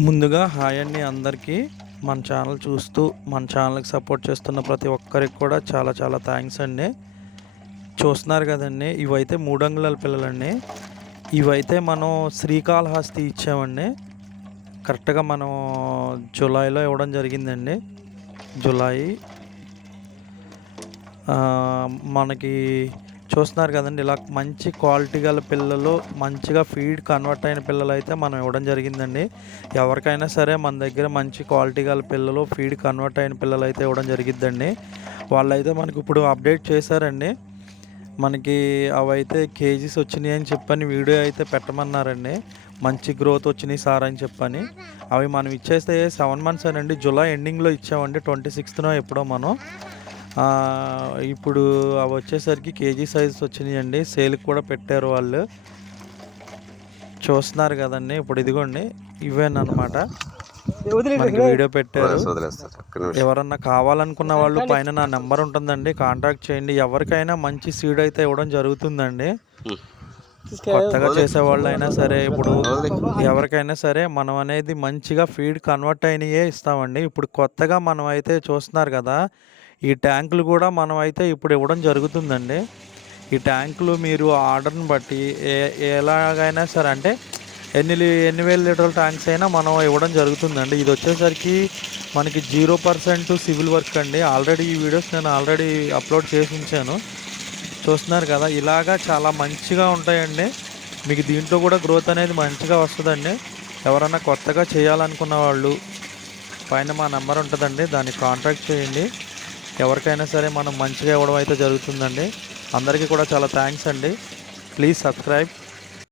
ముందుగా హాయ్ అండి అందరికీ. మన ఛానల్ చూస్తూ మన ఛానల్కి సపోర్ట్ చేస్తున్న ప్రతి ఒక్కరికి కూడా చాలా చాలా థ్యాంక్స్ అండి. చూస్తున్నారు కదండి ఇవైతే మూడంగుళాల పిల్లలండి. ఇవైతే మనం శ్రీకాళహస్తి ఇచ్చామండి. కరెక్ట్గా మనం జూలైలో ఇవ్వడం జరిగిందండి. జూలై మనకి చూస్తున్నారు కదండి. ఇలా మంచి క్వాలిటీ గల పిల్లలు మంచిగా ఫీడ్ కన్వర్ట్ అయిన పిల్లలు అయితే మనం ఇవ్వడం జరిగిందండి. ఎవరికైనా సరే మన దగ్గర మంచి క్వాలిటీ గల పిల్లలు ఫీడ్ కన్వర్ట్ అయిన పిల్లలు అయితే ఇవ్వడం జరిగిద్దండి. వాళ్ళైతే మనకి ఇప్పుడు అప్డేట్ చేశారండి. మనకి అవైతే కేజీస్ వచ్చినాయి అని చెప్పని వీడియో అయితే పెట్టమన్నారండి. మంచి గ్రోత్ వచ్చినాయి సార్ అని చెప్పని. అవి మనం ఇచ్చేస్తే సెవెన్ మంత్స్ అండి జూలై ఎండింగ్లో ఇచ్చామండి. ట్వంటీ సిక్స్త్నో ఎప్పుడో మనం. ఇప్పుడు అవి వచ్చేసరికి కేజీ సైజెస్ వచ్చినాయండి. సేల్కి కూడా పెట్టారు వాళ్ళు. చూస్తున్నారు కదండి. ఇప్పుడు ఇదిగోండి ఇవేనమాట మనకి వీడియో పెట్టారు. ఎవరన్నా కావాలనుకున్న వాళ్ళు పైన నా నెంబర్ ఉంటుందండి. కాంటాక్ట్ చేయండి. ఎవరికైనా మంచి సీడ్ అయితే ఇవ్వడం జరుగుతుందండి. కొత్తగా చేసే వాళ్ళు అయినా సరే ఇప్పుడు ఎవరికైనా సరే మనం అనేది మంచిగా ఫీడ్ కన్వర్ట్ అయినయే ఇస్తామండి. ఇప్పుడు కొత్తగా మనం అయితే చూస్తున్నారు కదా ఈ ట్యాంకులు కూడా మనం అయితే ఇప్పుడు ఇవ్వడం జరుగుతుందండి. ఈ ట్యాంకులు మీరు ఆర్డర్ని బట్టి ఏ ఎలాగైనా సరే అంటే ఎన్ని ఎన్ని వేల లీటర్ల ట్యాంక్స్ అయినా మనం ఇవ్వడం జరుగుతుందండి. ఇది వచ్చేసరికి మనకి జీరో పర్సెంట్ సివిల్ వర్క్ అండి. ఆల్రెడీ ఈ వీడియోస్ నేను ఆల్రెడీ అప్లోడ్ చేసి ఉంచాను. చూస్తున్నారు కదా ఇలాగా చాలా మంచిగా ఉంటాయండి. మీకు దీంట్లో కూడా గ్రోత్ అనేది మంచిగా వస్తుందండి. ఎవరైనా కొత్తగా చేయాలనుకున్న వాళ్ళు పైన మా నెంబర్ ఉంటుందండి దాన్ని కాంటాక్ట్ చేయండి. ఎవరికైనా సరే మనం మంచిగా ఇవ్వడం అయితే జరుగుతుందండి. అందరికీ కూడా చాలా థ్యాంక్స్ అండి. Please subscribe